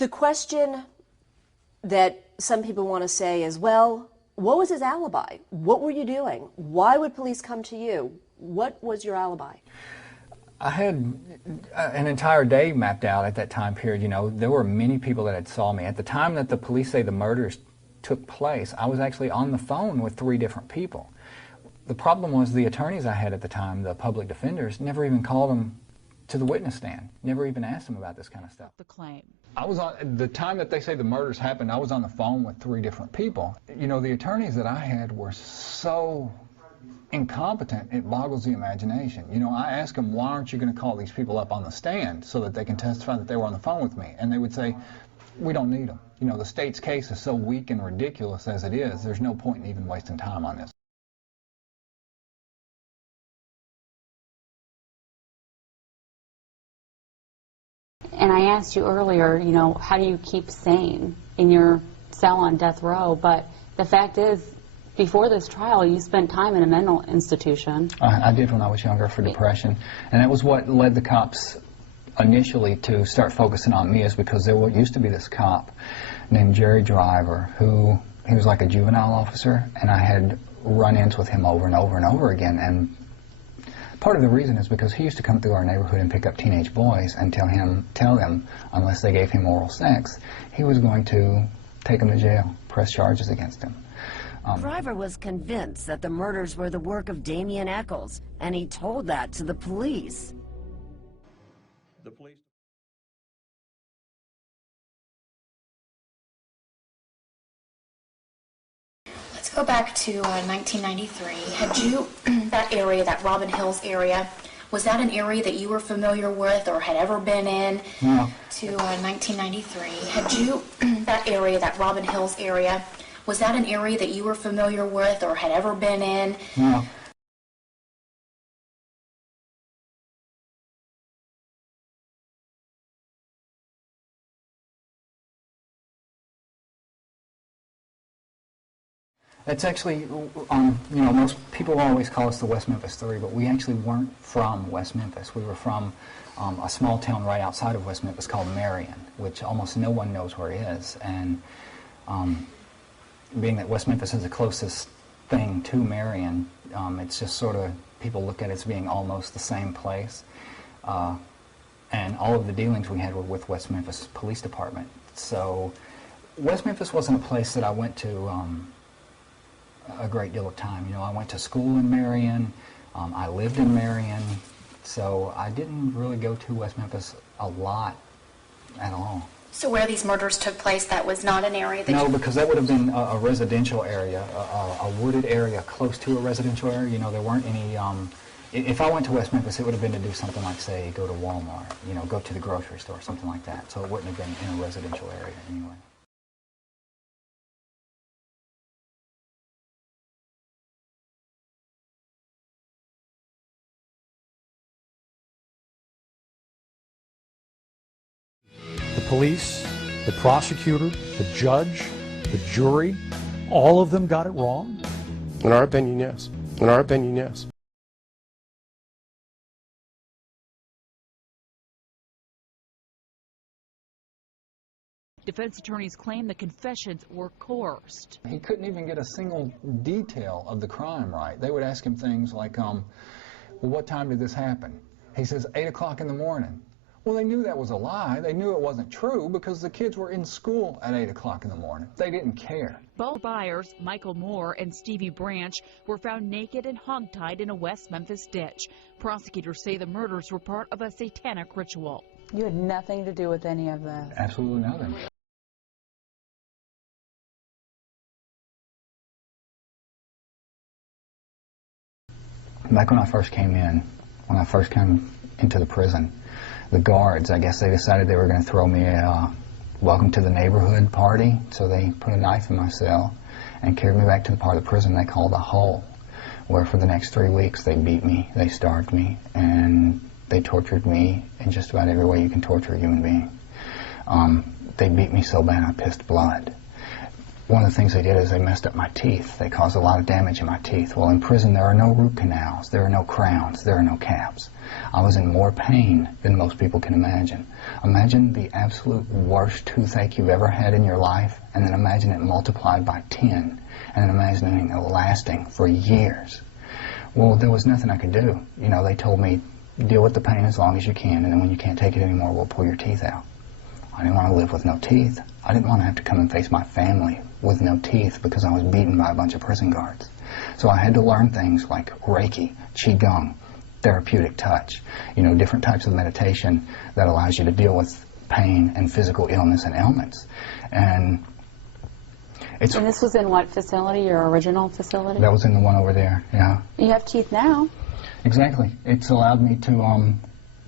The question that some people want to say is, well, what was his alibi? What were you doing? Why would police come to you? What was your alibi? I had an entire day mapped out at that time period. You know, there were many people that had saw me. At the time that the police say the murders took place, I was actually on the phone with 3 different people. The problem was the attorneys I had at the time, the public defenders, never even called them to the witness stand, never even asked them about this kind of stuff. The claim. I was on, the time that they say the murders happened, I was on the phone with 3 different people. You know, the attorneys that I had were so incompetent, it boggles the imagination. You know, I asked them, why aren't you going to call these people up on the stand so that they can testify that they were on the phone with me? And they would say, we don't need them. You know, the state's case is so weak and ridiculous as it is, there's no point in even wasting time on this. And I asked you earlier, you know, how do you keep sane in your cell on death row? But the fact is, before this trial, you spent time in a mental institution. I did when I was younger for depression. And that was what led the cops initially to start focusing on me, is because there used to be this cop named Jerry Driver he was like a juvenile officer, and I had run-ins with him over and over and over again. And part of the reason is because he used to come through our neighborhood and pick up teenage boys and tell them, unless they gave him oral sex, he was going to take them to jail, press charges against him. Driver was convinced that the murders were the work of Damien Echols, and he told that to the police. Let's go back to 1993. Had you, that area, that Robin Hills area, was that an area that you were familiar with or had ever been in? No. To 1993. Had you, that area, that Robin Hills area, was that an area that you were familiar with or had ever been in? No. That's actually, you know, most people always call us the West Memphis Three, but we actually weren't from West Memphis. We were from a small town right outside of West Memphis called Marion, which almost no one knows where it is. And being that West Memphis is the closest thing to Marion, it's just sort of, people look at it as being almost the same place. And all of the dealings we had were with West Memphis Police Department. So West Memphis wasn't a place that I went to a great deal of time. You know, I went to school in Marion, I lived in Marion, so I didn't really go to West Memphis a lot at all. So where these murders took place, that was not an area that No, because that would have been a residential area, a wooded area close to a residential area. You know, there weren't any, if I went to West Memphis, it would have been to do something like, say, go to Walmart, you know, go to the grocery store, something like that. So it wouldn't have been in a residential area anyway. The police, the prosecutor, the judge, the jury, all of them got it wrong? In our opinion, yes. In our opinion, yes. Defense attorneys claim the confessions were coerced. He couldn't even get a single detail of the crime right. They would ask him things like, well, what time did this happen? He says, 8 o'clock in the morning. Well, they knew that was a lie. They knew it wasn't true because the kids were in school at 8 o'clock in the morning. They didn't care. Both buyers, Michael Moore and Stevie Branch, were found naked and hogtied in a West Memphis ditch. Prosecutors say the murders were part of a satanic ritual. You had nothing to do with any of this. Absolutely nothing. Back when I first came into the prison, the guards, I guess they decided they were going to throw me a welcome to the neighborhood party, so they put a knife in my cell and carried me back to the part of the prison they called a hole, where for the next 3 weeks they beat me, they starved me, and they tortured me in just about every way you can torture a human being. They beat me so bad I pissed blood. One of the things they did is they messed up my teeth. They caused a lot of damage in my teeth. Well, in prison there are no root canals, there are no crowns, there are no caps. I was in more pain than most people can imagine. Imagine the absolute worst toothache you've ever had in your life, and then imagine it multiplied by 10, and then imagining it lasting for years. Well, there was nothing I could do. You know, they told me, deal with the pain as long as you can, and then when you can't take it anymore, we'll pull your teeth out. I didn't want to live with no teeth. I didn't want to have to come and face my family with no teeth because I was beaten by a bunch of prison guards. So I had to learn things like Reiki, Qigong, therapeutic touch, you know, different types of meditation that allows you to deal with pain and physical illness and ailments. And this was in what facility, your original facility? That was in the one over there, yeah. You have teeth now. Exactly. It's allowed me to,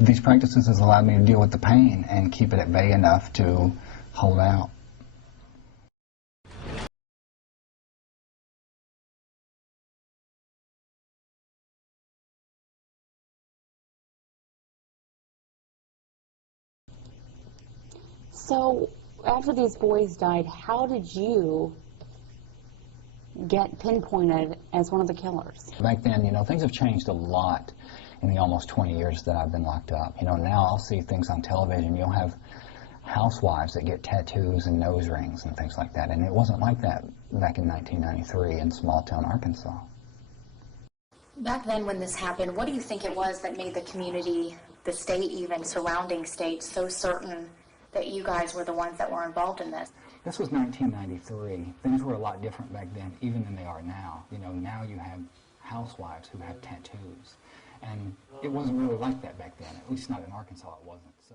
these practices has allowed me to deal with the pain and keep it at bay enough to hold out. So, after these boys died, how did you get pinpointed as one of the killers? Back then, you know, things have changed a lot in the almost 20 years that I've been locked up. You know, now I'll see things on television. You'll have housewives that get tattoos and nose rings and things like that, and it wasn't like that back in 1993 in small-town Arkansas. Back then when this happened, what do you think it was that made the community, the state even, surrounding states, so certain that you guys were the ones that were involved in this? This was 1993. Things were a lot different back then, even than they are now. You know, now you have housewives who have tattoos, and it wasn't really like that back then, at least not in Arkansas it wasn't. So.